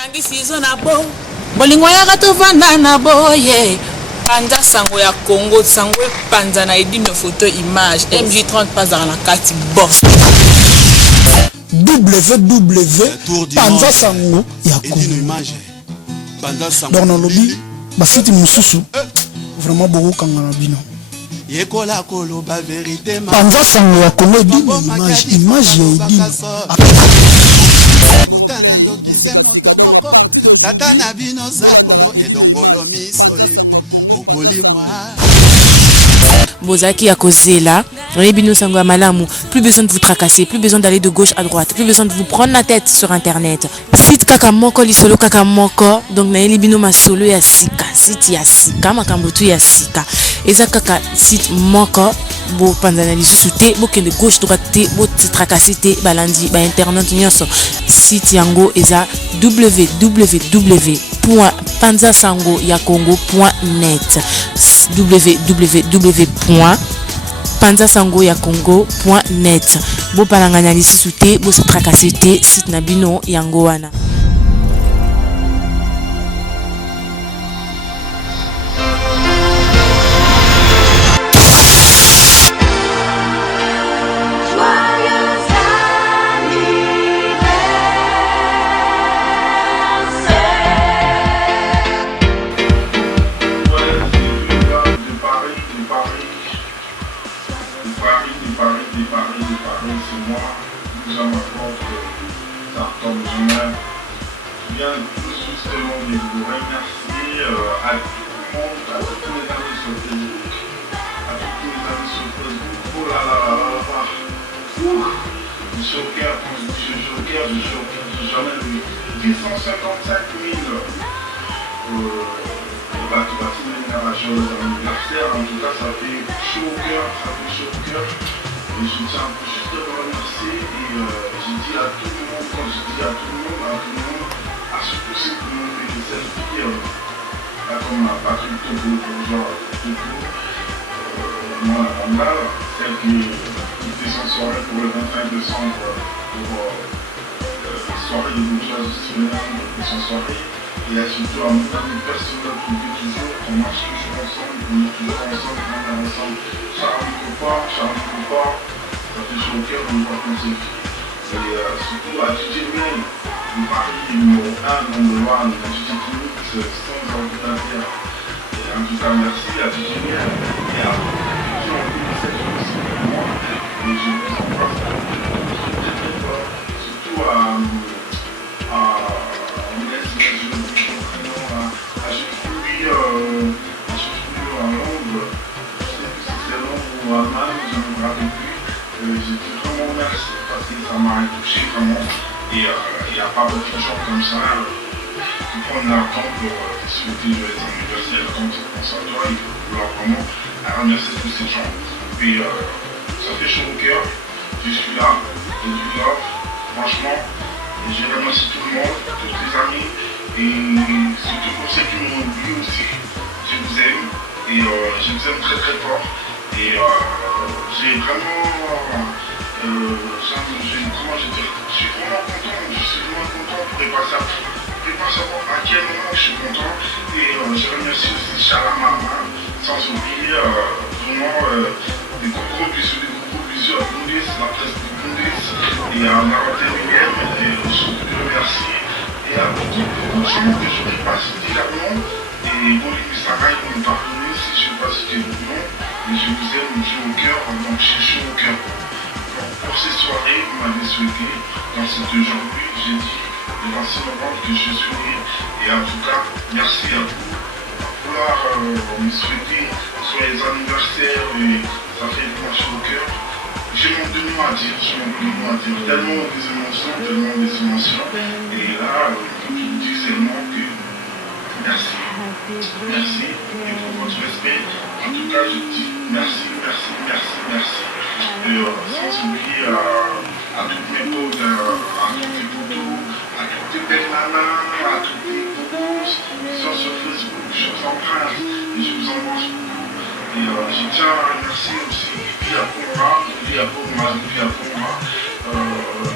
Tangi season abo. Bolingo ya gato vanda na boye. Panza sango ya Congo, sango panza na edino photo image. MJ30 pas dans la carte boss. www panza sango ya Congo. Donc dans lobby, basiti mususu. Vraiment beaucoup kangana bino. Yekola kolo ba vérité ma. Panza sango ya Congo edino image ya edino. Kutana ndoki se moto moko. Tata na bino zapolo edongolo miso ye. Okoli moi. Bozaki ya kozela, Rebino Sango Malamu, plus besoin de vous tracasser, plus besoin d'aller de gauche à droite, plus besoin de vous prendre la tête sur internet. Site kaka moko lisolo kaka moko, donc na elibino masolo ya sika, site ya sika, makambotu ya sika. Eza kaka site moko, bo panzana lisusu te, bo kende gauche droite te, bo tracasser te, balandi, ba internet nyonso. Site yango eza www.panzasangoyakongo.net www.panzasangoyakongo.net bo palanganya lisusu te, bo se tracasser te, site na bino yango wana.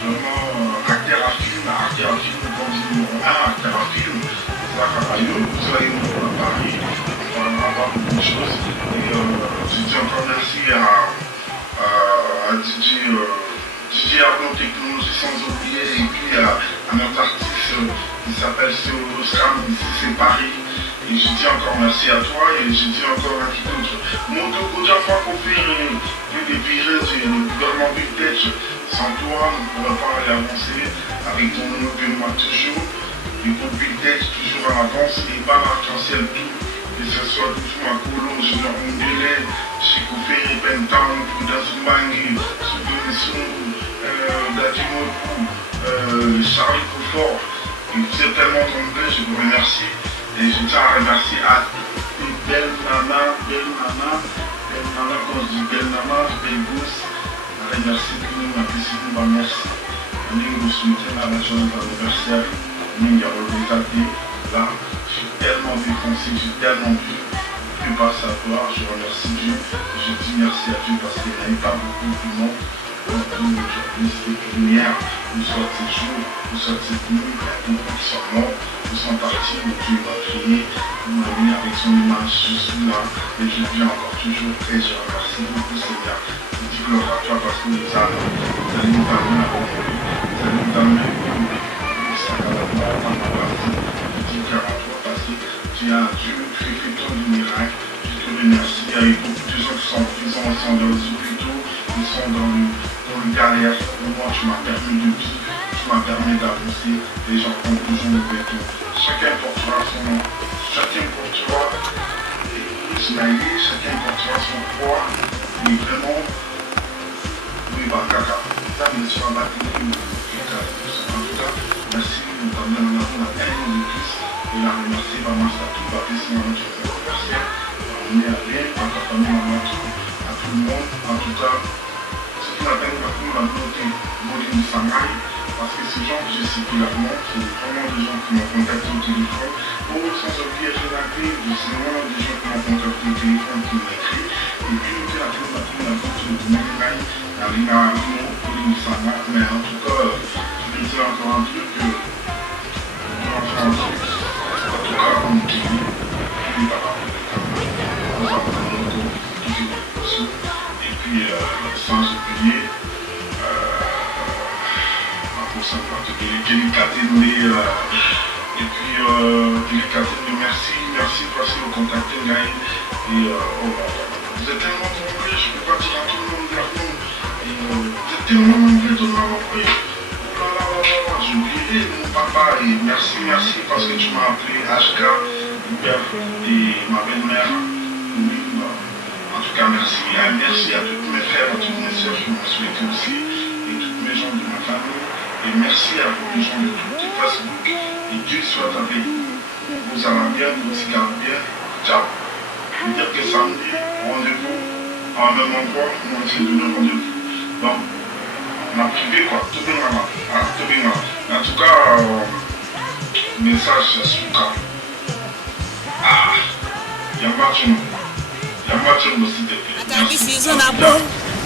Vraiment, caractère à film, caractère à film, radio, vous soyez nouveau à Paris, on va voir beaucoup de choses. Et je dis encore merci à DJ Arnaud Technologie sans oublier, et puis à notre artiste qui s'appelle Solo Scam, ici c'est Paris. Et je dis encore merci à toi et je dis encore à qui d'autre. Mon déjà fois qu'on fait des virées du gouvernement Big Tech, sans toi, on ne pourrait pas aller avancer avec ton nom de moi toujours. Et pour Big Tech, toujours en avance et pas l'arc-en-ciel tout. Que ce soit toujours à Colo, Junior Mungele, Chico Ferry, Pentown, Prudence Mbangi, Soudounisson, Dadimoku, Charlie Coufort. Et c'est tellement tombé, je vous remercie. Et je tiens à remercier à toutes les belles nanas, quand je dis belle nana, belle gosse, à remercier tout le monde, merci. On est au soutien à la journée d'anniversaire, on est à là, je suis tellement défoncé, j'ai tellement vu, je ne peux pas savoir, je remercie Dieu, je dis merci à Dieu parce qu'il n'y a pas beaucoup de monde. Aujourd'hui, c'est lumière, nous sommes ces jours, nous sommes cette nuit, il y a beaucoup qui sont morts, nous sommes partis, où Dieu m'a créé, il m'a mis avec son image, je suis là, et je vis encore toujours, et je remercie beaucoup Seigneur. Je dis gloire à toi parce que nous allons nous amener à comprendre, nous allons nous amener à ça à la mort, à ma partie, je dis gloire à toi parce que tu as Dieu, tu as fait tant de miracles, je te remercie, il y a eu beaucoup de gens qui sont en prison, qui sont dans les hôpitaux, qui sont dans le galère, moi tu m'as permis de vivre, tu m'as permis d'avancer, et j'en prends toujours le béton. Chacun portera son nom, chacun portera Ismaïli, chacun portera son poids, et vraiment, oui, bah caca, ça me sera battu, en tout cas, merci de nous donner un an de plus, et la remercier, vraiment, ça tout va baisser dans notre anniversaire, on est à bien, à ta famille, à tout le monde, en tout cas, la peine la beauté Boline Samaï, parce que ces gens que j'ai cités là, c'est vraiment des gens qui m'ont contacté au téléphone. Oh, sans oublier Renate, c'est vraiment des gens qui m'ont contacté au téléphone, qui m'ont écrit. Et puis, on dit la beauté de Moulinaï, la Lina Arnaud, Boline Samaï. Mais en tout cas, je vais dire encore un truc que on va faire un truc. En tout cas, on est guéri. Puis, par rapport à la moto, et puis, sans oublier merci parce que vous contactez Gaï et vous êtes tellement nombreux, je ne peux pas dire à tout le monde vous êtes tellement nombreux de m'envoyer. J'ai oublié mon papa et merci parce que tu m'as appelé HK, et ma belle-mère. En tout cas, merci à tous mes frères, à toutes mes soeurs qui m'ont souhaité aussi, et tous mes gens de ma famille. Et merci à vous les gens de tout Facebook. Et Dieu soit avec vous. Vous allez bien, vous aussi bien. Ciao. Je veux dire que samedi, rendez-vous à un même endroit, on s'est donné rendez-vous. Bon, on a privé quoi, tout bien là. Tout bien là. En tout cas, message c'est Souka. Il y a match aussi depuis.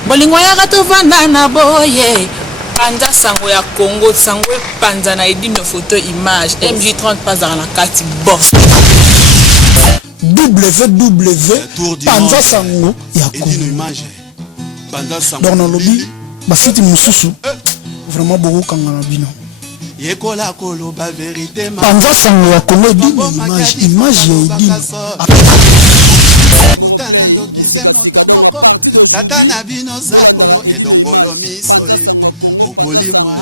Bolingo ya tovanda na boye panza sango ya Congo sango panza na edino photo image MJ30 pazara na kati boss www panza sango ya Congo donc na lobby basiti mususu vraiment beaucoup kangana bino yekola koloba vérité panza sango ya Congo edino image ya edino kutana ndokise moto moko tata na bino zakolo edongolo miso okolimwa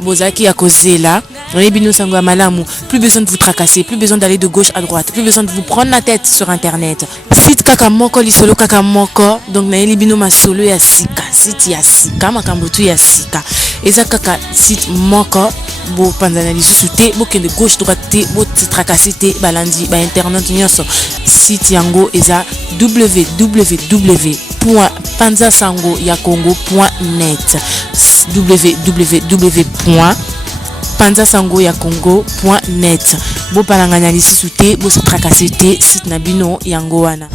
Bozaki à Kozela, Rebino Sangwa Malamu, plus besoin de vous tracasser, plus besoin d'aller de gauche à droite, plus besoin de vous prendre la tête sur internet. Site Kakamoko lisolo Kakamoko, donc na Elibino Masolo ya Sika, site ya Sika, Makambutu ya Sika. Eza kaka site Moko, bo panzana lisusu te, bo kende gauche droite te, bo tracasser te, balandi, ba internet nyonso. Site yango eza www.panzasangoyakongo.net www.panzasangoyakongo.net. Bo palanganya lisusu te, bo se tracasser te, site na bino yango wana.